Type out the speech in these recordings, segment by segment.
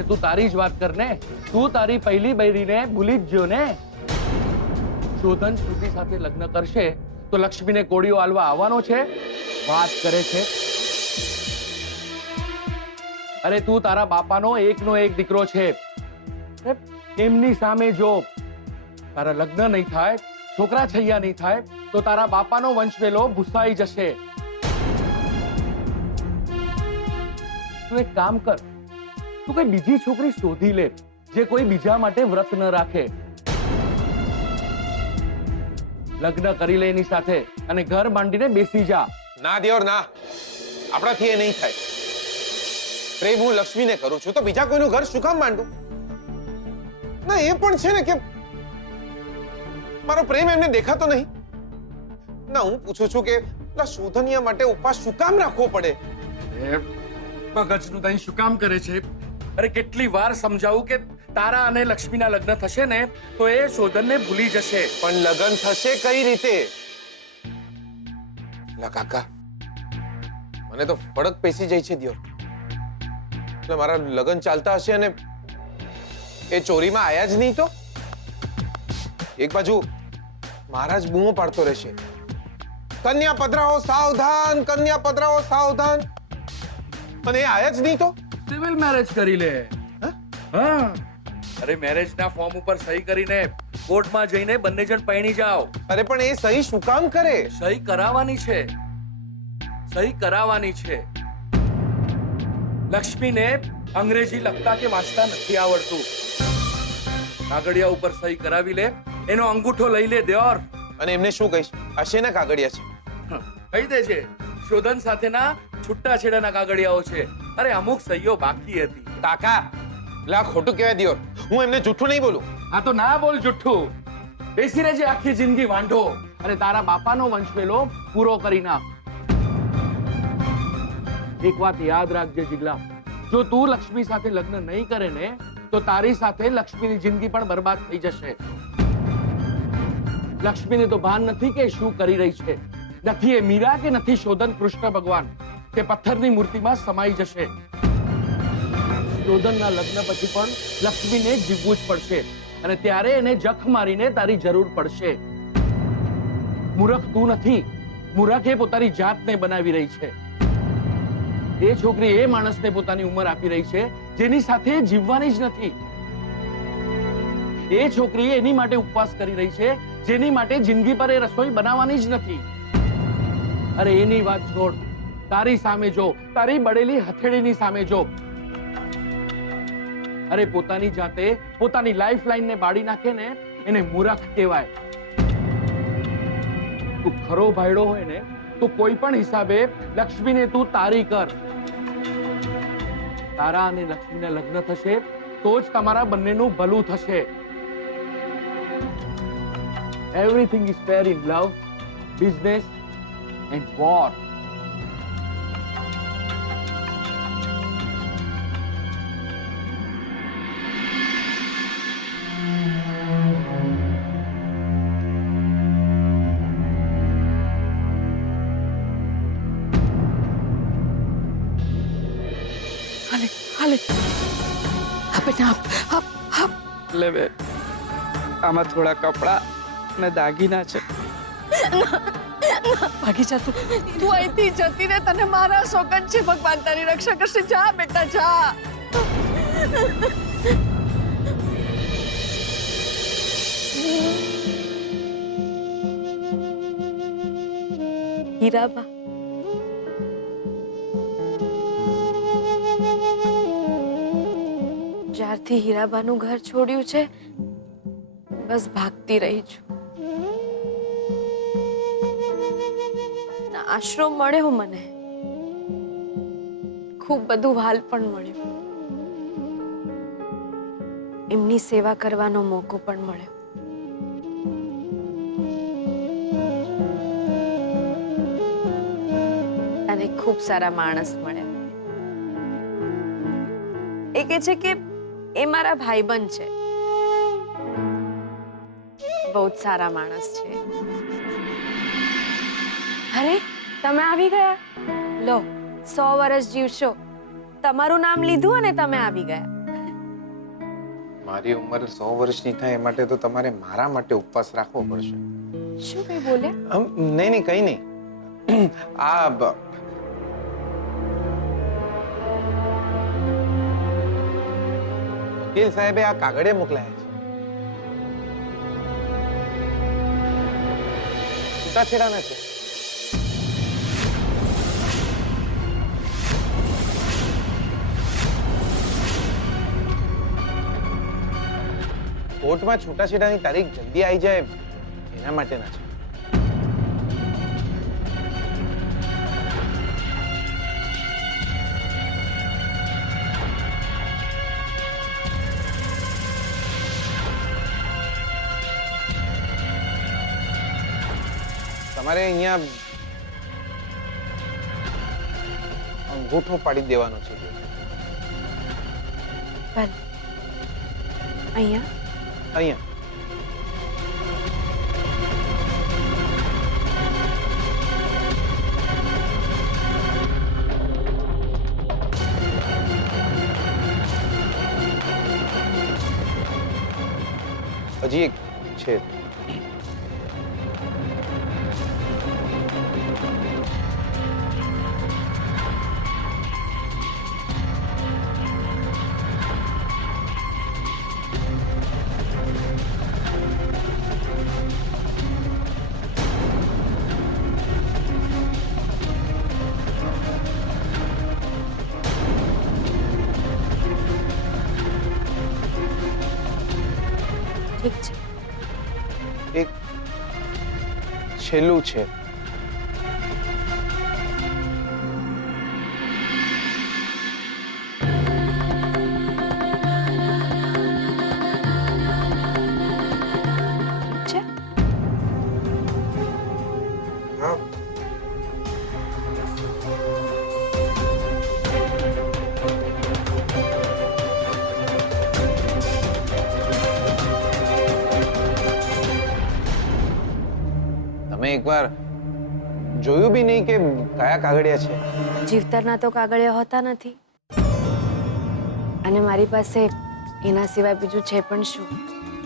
અને તું તારી જ વાત કર ને, તું તારી પહેલી બૈરીને ભૂલી જ ગયો ને? શોધન શ્રુતિ સાથે લગ્ન કરશે તો લક્ષ્મીને કોળીઓ આલવા આવવાનો છે? વાત કરે છે. અરે તું તારા બાપાનો એકનો એક દીકરો છે. એમની સામે જો તારા લગ્ન નહીં થાય, છોકરા છૈયા નહીં થાય, તો તારા બાપાનો વંશવેલો ભૂસાઈ જશે. તું એક કામ કર, તું કોઈ બીજી છોકરી શોધી લે જે કોઈ બીજા માટે વ્રત ન રાખે. લગ્ન કરી લે એની સાથે અને ઘર માંડીને બેસી જા. ના દિયોર ના, આપણાથી એ નહીં થાય. પ્રેમ હું લક્ષ્મીને કરું છું તો બીજા કોઈનું ઘર શું કામ માંડું? ના એ પણ છે ને કે મારો પ્રેમ એમને દેખાતો નહીં. ના હું પૂછું છું કે શોધનિયા માટે ઉપવાસ શું કામ રાખવો પડે? મગજનું દહીં શું કામ કરે છે? અરે કેટલી વાર સમજાવું કે તારા અને લક્ષ્મીના લગ્ન થશે ને તો એ શોધનને ભૂલી જશે. પણ લગ્ન થશે કઈ રીતે? લા કાકા, મને તો ફડક પેસી જાય છે દિયોર. એટલે મારા લગ્ન ચાલતા હશે અને એ ચોરીમાં આયા જ નહીં તો એક બાજુ મહારાજ બૂમો પાડતો રહેશે, કન્યા પધરાઓ સાવધાન, કન્યા પધરાઓ સાવધાન, અને એ આયા જ નહીં તો સિવિલ મેરેજ કરી લે. હા, અરે મેરેજના ફોર્મ ઉપર સહી કરીને કોર્ટમાં જઈને બંને જણ પરણી જાઓ. અરે પણ એ સહી શું કામ કરે? સહી કરાવવાની છે, સહી કરાવવાની છે. લક્ષ્મીને અંગ્રેજી લખતા કે વાંચતા નથી આવડતું. કાગળિયા ઉપર સહી કરાવી લે, એનો અંગૂઠો લઈ લે દિયોર. અને એમને શું કહીશ? આ શેના કાગળિયા છે? કહી દે છે શોધન સાથેના છૂટા છેડાના કાગળિયાઓ છે. અરે અમુક સહીઓ બાકી હતી. કાકા, લા ખોટું કહેવાય દિયોર. હું એમને જૂઠું નહીં બોલું. હા તો ના બોલ જુઠ્ઠું. બેસી રહેજે આખી જિંદગી વાંઢો અને તારા બાપાનો વંશવેલો પૂરો કરી નાખ. એક વાત યાદ રાખજે જીગલા, જો તું લક્ષ્મી સાથે લગ્ન નહીં કરે ને તો તારી સાથે લક્ષ્મીની જિંદગી પણ બરબાદ થઈ જશે. લક્ષ્મીને તો ભાન નથી કે શું કરી રહી છે. નથી એ મીરા કે નથી શોધન કૃષ્ણ ભગવાન કે પથ્થરની મૂર્તિમાં સમાઈ જશે. શોધનના લગ્ન પછી પણ લક્ષ્મીને જીવવું જ પડશે અને ત્યારે એને જખ મારીને તારી જરૂર પડશે. મૂર્ખ તું નથી, મૂર્ખ એ પોતાની જાતને બનાવી રહી છે. એ છોકરી એ માણસને પોતાની ઉંમર આપી રહી છે જેની સાથે જીવવાની જ નથી. એ છોકરી એની માટે ઉપવાસ કરી રહી છે જેની માટે જિંદગી પર એ રસોઈ બનાવવાની જ નથી. અરે એની વાત છોડ, તારી સામે જો, તારી બળેલી હથેળીની સામે જો. અરે પોતાની જાતે પોતાની લાઈફ લાઈનને બાળી નાખે ને એને મૂર્ખ કહેવાય. તું ખરો ભાઈડો હોય ને તો કોઈ પણ હિસાબે લક્ષ્મીને તું તારી કર. તારા અને લક્ષ્મીના લગ્ન થશે તો જ તમારા બંનેનું ભલું થશે. Everything is fair in love, business and war. લે બે, આમાં થોડા કપડા ને દાગીના છે. ભાગી જા તું અહીંથી જતી રે, તને મારા સોગંદ છે. ભગવાન તારી રક્ષા કરશે. જા બેટા જા. હીરાબા, જ્યારથી હીરાબાનું ઘર છોડ્યું છે બસ ભાગતી રહી છું. આશરો મળ્યો મને, ખૂબ બધું વાલ પણ મળ્યું, એમની સેવા કરવાનો મોકો પણ મળ્યો. અને ખૂબ સારા માણસ મળ્યા. એ કહે છે કે એ મારા ભાઈબંધ છે, બહુ જ સારા માણસ છે. અરે તમે આવી ગયા, લો 100 વર્ષ જીવશો. તમારું નામ લીધું અને તમે આવી ગયા. મારી ઉંમર 100 વર્ષની થાય એ માટે તો તમારે મારા માટે ઉપવાસ રાખવો પડશે. શું કઈ બોલ્યા? નહીં નહીં કઈ નહીં. વકીલ સાહેબે આ કાગળે મોકલાયા છે. છૂટાછેડાના છે. કોર્ટમાં છૂટાછેડાની તારીખ જલ્દી આવી જાય એના માટેના છે. તમારે અહીંયા અંગૂઠો પાડી દેવાનો છે. ભલે અહીંયા અહીંયા હજી એક છે. ઠીક છે. એક છેલ્લું છે. છે હા. તમે એકવાર જોયું બી નહીં કે કયા કાગળિયા છે. જીવતરના તો કાગળિયા હોતા નથી અને મારી પાસે એના સિવાય બીજું છે પણ શું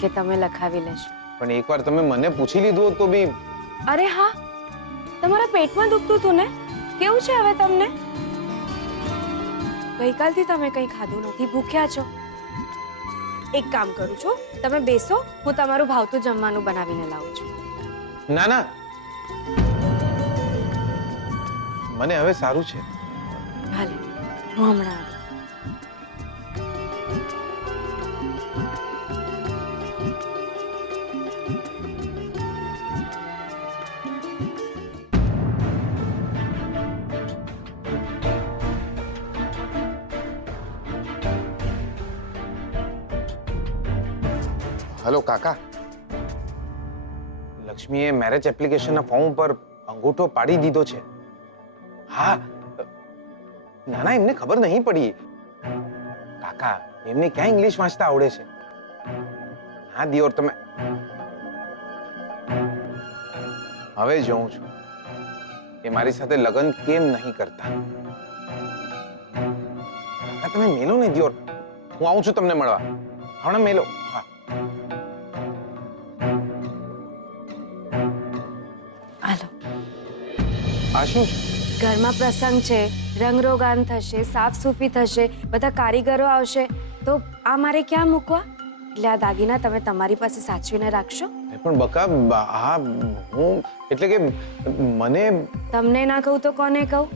કે તમે લખાવી લેશો. પણ એકવાર તમે મને પૂછી લીધું હોત તો બી. અરે હા, તમારા પેટમાં દુખતું હતું ને? કેવું છે હવે તમને? ગઈકાલથી તમે કંઈ ખાધું નથી, ભૂખ્યા છો. એક કામ કરું છું, તમે બેસો, હું તમારું ભાવતું જમવાનું બનાવીને લાવું છું. ના ના, મને હવે સારું છે. ભલે, હું હમણાં આવી. હેલો કાકા, લક્ષ્મીએ મેરેજ એપ્લિકેશનના ફોર્મ ઉપર અંગૂઠો પાડી દીધો છે. હા, ના ના, એમને ખબર નહીં પડી. કાકા, એમને ક્યાં ઇંગ્લિશ વાંચતા આવડે છે? હા દિયોર, તમે હવે જોઉં છું એ મારી સાથે લગ્ન કેમ નહીં કરતા. કાકા તમે મેલો ને દિયોર, હું આવું છું તમને મળવા. હમણાં મેલો. હા. હાલો. આ શું છે? ઘરમાં પ્રસંગ છે, રંગરોગાન થશે, સાફ સૂફી થશે, બધા કારીગરો આવશે, તો આ મારે ક્યાં મૂકવા? એટલે આ દાગીના તમે તમારી પાસે સાચવીને રાખશો. પણ બકા, હા હું એટલે કે મને તમને ના કહું તો કોને કહું?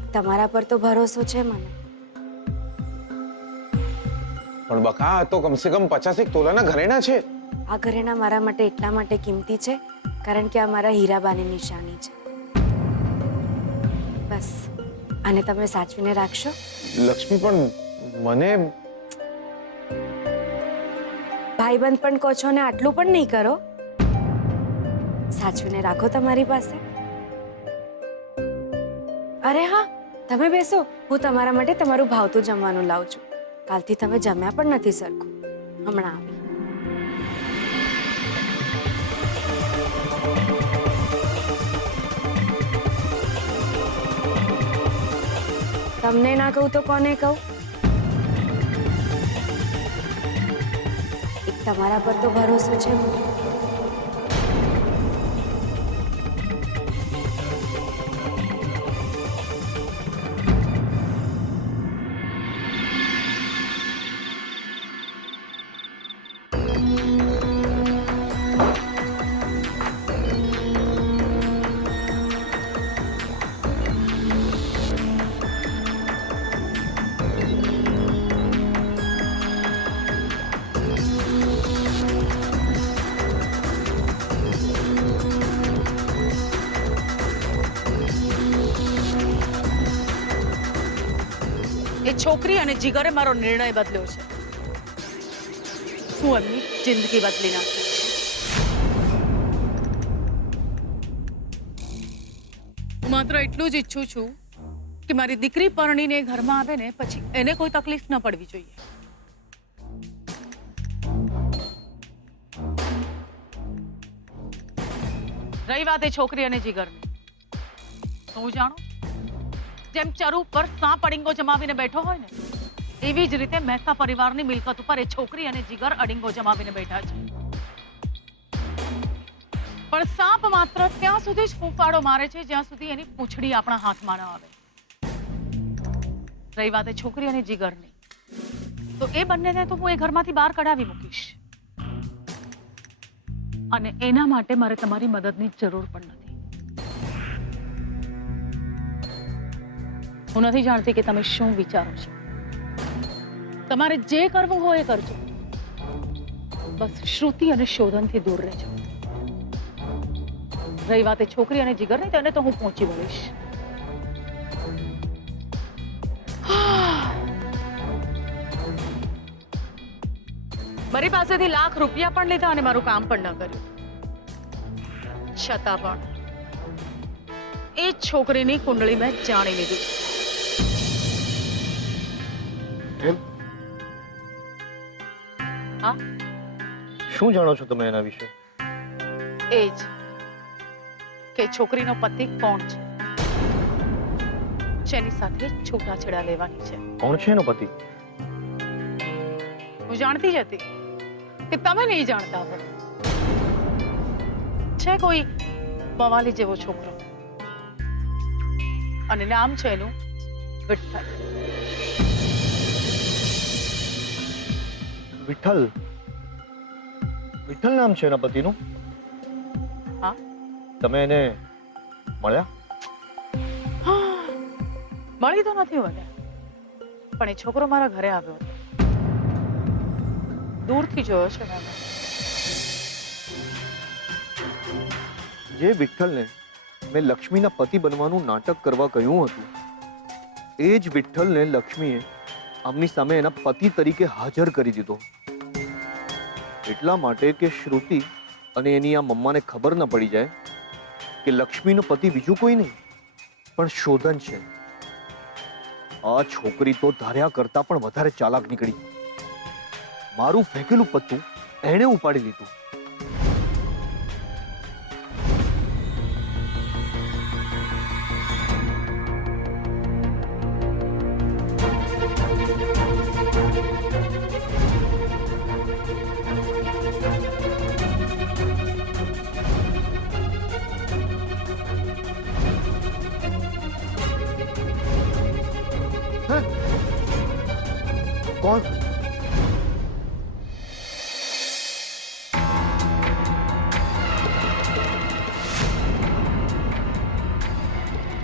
એક તમારા પર તો ભરોસો છે મને. પણ બકા, આ તો કમસે કમ 50 તોલાના ઘરેણા છે. આ ઘરેણા મારા માટે એટલા માટે કિંમતી છે કારણ કે આ મારા હીરાબાની નિશાની છે. બસ, આને તમે સાચવીને રાખશો. લક્ષ્મી, પણ મને ભાઈબંધ પણ કહો છો ને આટલું પણ નહીં કરો. સાચવીને રાખો તમારી પાસે. અરે હા, તમે બેસો, હું તમારા માટે તમારું ભાવતું જમવાનું લાવું છું. કાલથી તમે જમ્યા પણ નથી સરખું. હમણાં આવી. તમને ના કહું તો કોને કહું? એક તમારા પર તો ભરોસો છે મને. એ છોકરી અને જીગરે મારો નિર્ણય બદલ્યો છે. હું એમની જિંદગી બદલી નાખીશ. હું માત્ર એટલું જ ઈચ્છું છું કે મારી દીકરી પરણીને ઘરમાં આવે ને પછી એને કોઈ તકલીફ ન પડવી જોઈએ. રહી વાત એ છોકરી અને જીગરની, તો હું જાણું જેમ ચરુ પર સાપ અડીંગો જમાવીને બેઠો હોય ને, એવી જ રીતે મહેતા પરિવારની મિલકત ઉપર એ છોકરી અને જીગર અડીંગો જમાવીને બેઠા છે. પણ સાપ માત્ર ત્યાં સુધી જ ફૂંફાડો મારે છે જ્યાં સુધી એની પૂંછડી આપણા હાથમાં ન આવે. રહી વાત એ છોકરી અને જીગરની, તો એ બંનેને તો હું એ ઘરમાંથી બહાર કઢાવી મૂકીશ. અને એના માટે મારે તમારી મદદની જરૂર પણ નથી. હું નથી જાણતી કે તમે શું વિચારો છો. તમારે જે કરવું હોય એ કરજો, બસ શ્રુતિ અને શોધનથી દૂર રહેજો. રહી વાત એ છોકરી અને જીગરની, તેને તો હું પહોંચી વળીશ. મારી પાસેથી લાખ રૂપિયા પણ લીધા અને મારું કામ પણ ન કર્યું, છતાં પણ એ છોકરીની કુંડળી મેં જાણી લીધી છે. હા, શું જાણો છો તમે એના વિશે? એ જ કે છોકરીનો પતિ કોણ છે, જેની સાથે છૂટાછેડા લેવાની છે. કોણ છે એનો પતિ? હું જાણતી જ હતી કે તમે નહીં જાણતા હો. છે કોઈ બવાલી જેવો છોકરો અને નામ છે એનું વિઠ્ઠલ. વિઠ્ઠલ? વિઠ્ઠલ નામ છે એના પતિનું? હા. તમે એને મળ્યા? મળી તો નથી મને, પણ એ છોકરો મારા ઘરે આવ્યો હતો. દૂરથી જોયો છે મેં. જે વિઠ્ઠલને મેં લક્ષ્મીના પતિ બનવાનું નાટક કરવા કહ્યું હતું, એ જ વિઠ્ઠલને લક્ષ્મીએ આમની સામે એના પતિ તરીકે હાજર કરી દીધો. એટલા માટે કે શ્રુતિ અને એની આ મમ્માને ખબર ન પડી જાય કે લક્ષ્મીનો પતિ બીજું કોઈ નહીં પણ શોધન છે. આ છોકરી તો ધાર્યા કરતા પણ વધારે ચાલાક નીકળી. મારું ફેંકેલું પત્તું એણે ઉપાડી લીધું. કોણ?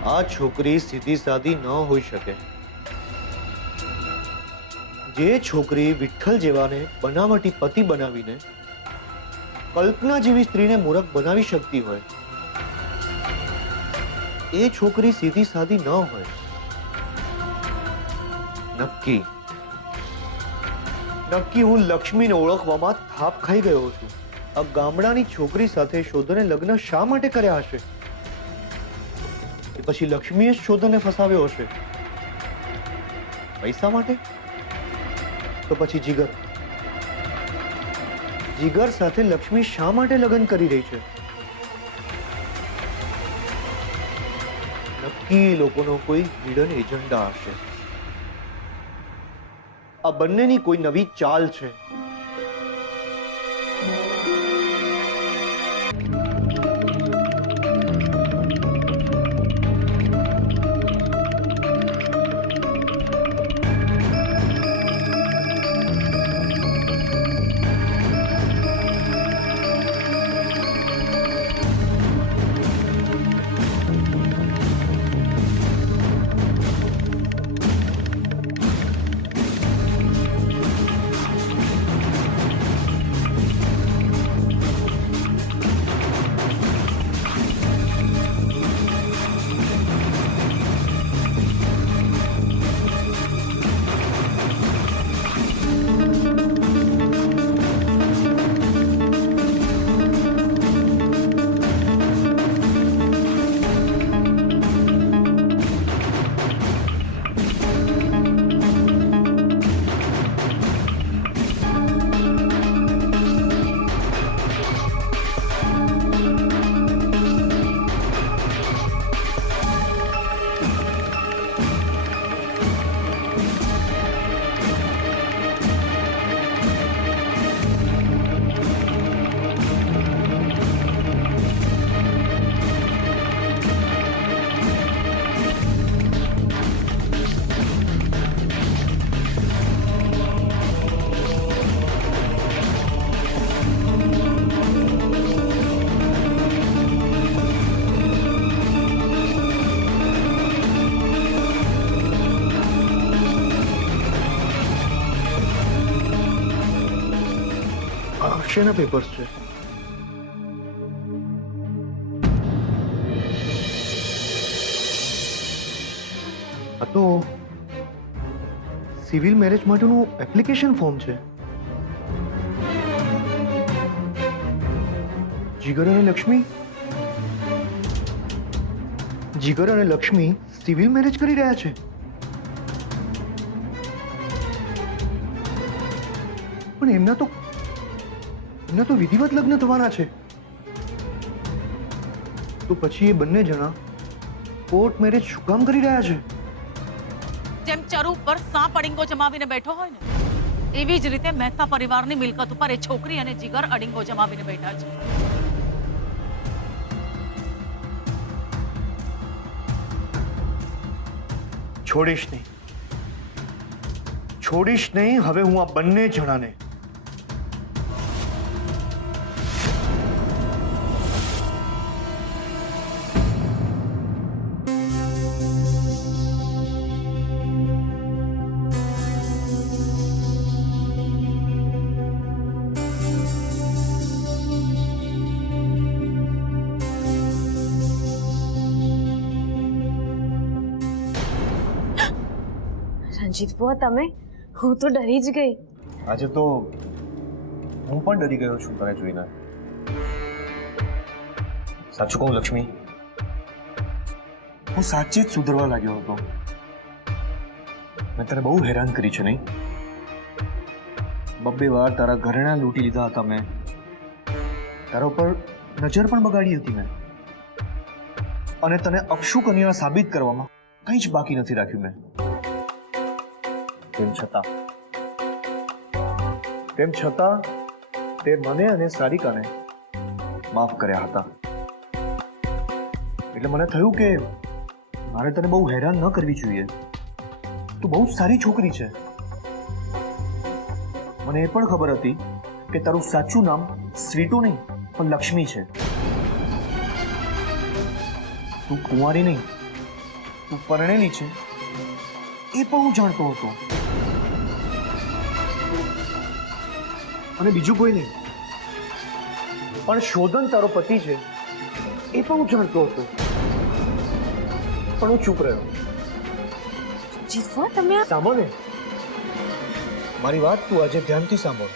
આ છોકરી સીધી સાદી ન હોઈ શકે. જે છોકરી વિઠ્ઠલ જેવાને બનાવટી પતિ બનાવીને કલ્પના જેવી સ્ત્રીને મૂરખ બનાવી શકતી હોય, એ છોકરી સીધી સાદી ન હોય. નક્કી હું લક્ષ્મીને ઓળખવામાં થાપ ખાઈ ગયો છું. આ ગામડાની છોકરી સાથે શોધને લગ્ન શા માટે કર્યા હશે? કે પછી લક્ષ્મીએ જ શોધને ફસાવ્યો હશે? પૈસા માટે? તો પછી જીગર સાથે લક્ષ્મી શા માટે લગ્ન કરી રહી છે? નક્કી લોકોનો કોઈ હિડન એજન્ડા હશે. આ બંનેની કોઈ નવી ચાલ છે. શેના પેપર્સ છે? આ તો સિવિલ મેરેજ માટેનું એપ્લિકેશન ફોર્મ છે. જીગર અને લક્ષ્મી સિવિલ મેરેજ કરી રહ્યા છે. પણ એમના તો વિધિવત લગ્ન થવાના છે. તો પછી એ બંને જણા કોર્ટ મેરેજ શું કામ કરી રહ્યા છે? જેમ ચરુ પર સાપ અડિંગો જમાવીને બેઠો હોય ને એવી જ રીતે મહેતા પરિવારની મિલકત ઉપર એ છોકરી અને જીગર અડિંગો જમાવીને બેઠા છે. છોડીશ નહીં હવે હું આ બંને જણાને. રંજીત બુઆ તમે, હું તો ડરી જ ગઈ. આજે તો હું પણ ડરી ગયો છું તને જોઈને. સાચું કહું લક્ષ્મી, હું સાચે જ સુધરવા લાગ્યો હતો. મેં તને બહુ હેરાન કરી છે નહીં? બબ્બે વાર તારા ઘરેણા લૂંટી લીધા હતા મેં. તારા ઉપર નજર પણ બગાડી હતી મેં. અને તને અક્ષુ કન્યા સાબિત કરવામાં કંઈ જ બાકી નથી રાખ્યું મેં. તેમ છતાં તે મને અને સારિકાને માફ કર્યા હતા. એટલે મને થયું કે મારે તને બહુ હેરાન ન કરવી જોઈએ. તું બહુ સારી છોકરી છે. મને એ પણ ખબર હતી કે તારું સાચું નામ સ્વીટુ નહીં પણ લક્ષ્મી છે. તું કુંવારી નહીં, તું પરણેલી છે એ પણ હું જાણતો હતો. અને બીજું કોઈ નહીં, પણ શોધન તારો પતિ છે એ પણ હું જાણતો હતો. પણ હું ચૂપ રહ્યો. જીતવા તમે સાંભળ ને, મારી વાત તું આજે ધ્યાનથી સાંભળ.